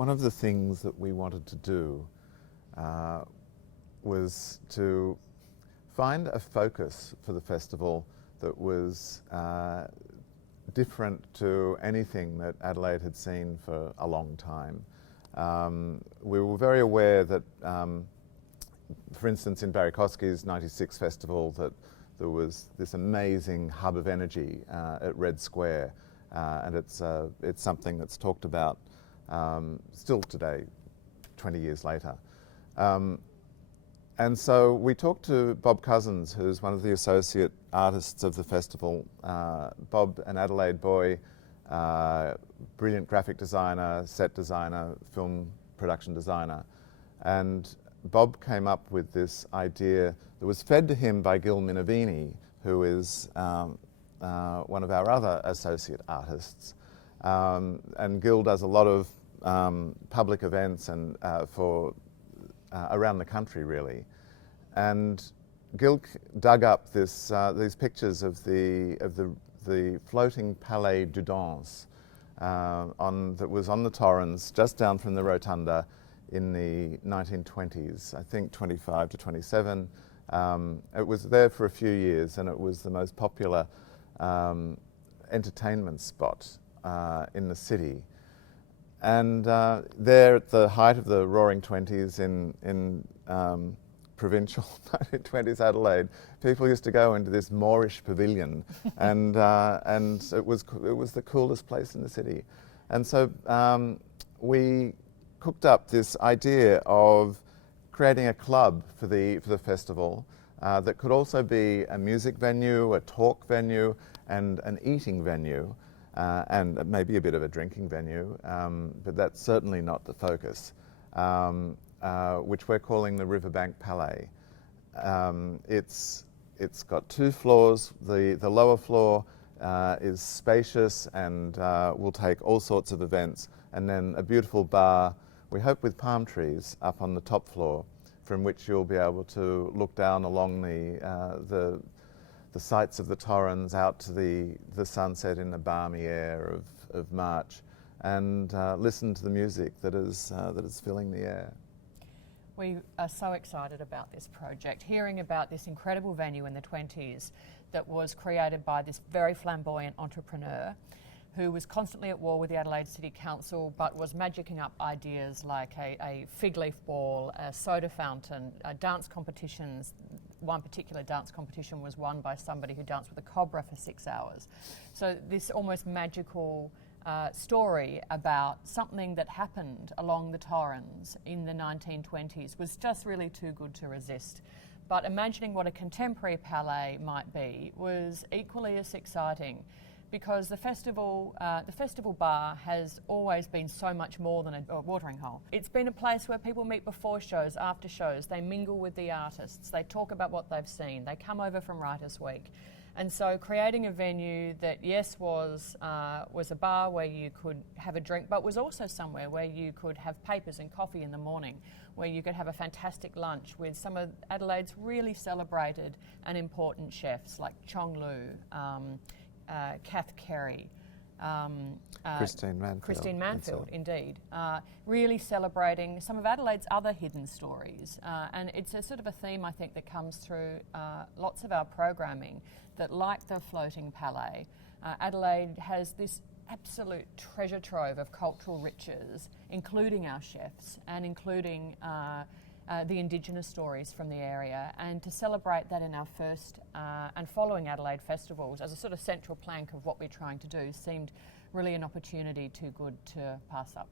one of the things that we wanted to do was to find a focus for the festival that was different to anything that Adelaide had seen for a long time. We were very aware that, for instance, in Barry Kosky's '96 festival, that there was this amazing hub of energy at Red Square, and it's something that's talked about still today, 20 years later. And so we talked to Bob Cousins, who's one of the associate artists of the festival. Bob, an Adelaide boy, brilliant graphic designer, set designer, film production designer. And Bob came up with this idea that was fed to him by Gil Minervini, who is one of our other associate artists. And Gil does a lot of public events and for around the country, really. And Gil dug up these pictures of the floating Palais du Danse that was on the Torrens, just down from the Rotunda, in the 1920s, I think 25 to 27. It was there for a few years, and it was the most popular entertainment spot in the city. And there, at the height of the Roaring Twenties in provincial 1920s Adelaide, people used to go into this Moorish pavilion, and it was the coolest place in the city. And so we cooked up this idea of creating a club for the festival that could also be a music venue, a talk venue, and an eating venue. And maybe a bit of a drinking venue, but that's certainly not the focus, which we're calling the Riverbank Palais. It's got 2 floors. The lower floor is spacious and will take all sorts of events, and then a beautiful bar, we hope with palm trees, up on the top floor, from which you'll be able to look down along the sights of the Torrens out to the sunset in the balmy air of March, and listen to the music that is filling the air. We are so excited about this project, hearing about this incredible venue in the 20s that was created by this very flamboyant entrepreneur who was constantly at war with the Adelaide City Council, but was magicking up ideas like a fig leaf ball, a soda fountain, dance competitions. One particular dance competition was won by somebody who danced with a cobra for 6 hours. So this almost magical story about something that happened along the Torrens in the 1920s was just really too good to resist. But imagining what a contemporary palais might be was equally as exciting, because the festival bar has always been so much more than a watering hole. It's been a place where people meet before shows, after shows, they mingle with the artists, they talk about what they've seen, they come over from Writers' Week. And so creating a venue that, yes, was a bar where you could have a drink, but was also somewhere where you could have papers and coffee in the morning, where you could have a fantastic lunch with some of Adelaide's really celebrated and important chefs like Chong Lu, Kath Kerry, Christine Manfield, indeed. Really celebrating some of Adelaide's other hidden stories. And it's a sort of a theme, I think, that comes through lots of our programming, that like the floating palais, Adelaide has this absolute treasure trove of cultural riches, including our chefs and including the Indigenous stories from the area, and to celebrate that in our first and following Adelaide festivals as a sort of central plank of what we're trying to do seemed really an opportunity too good to pass up.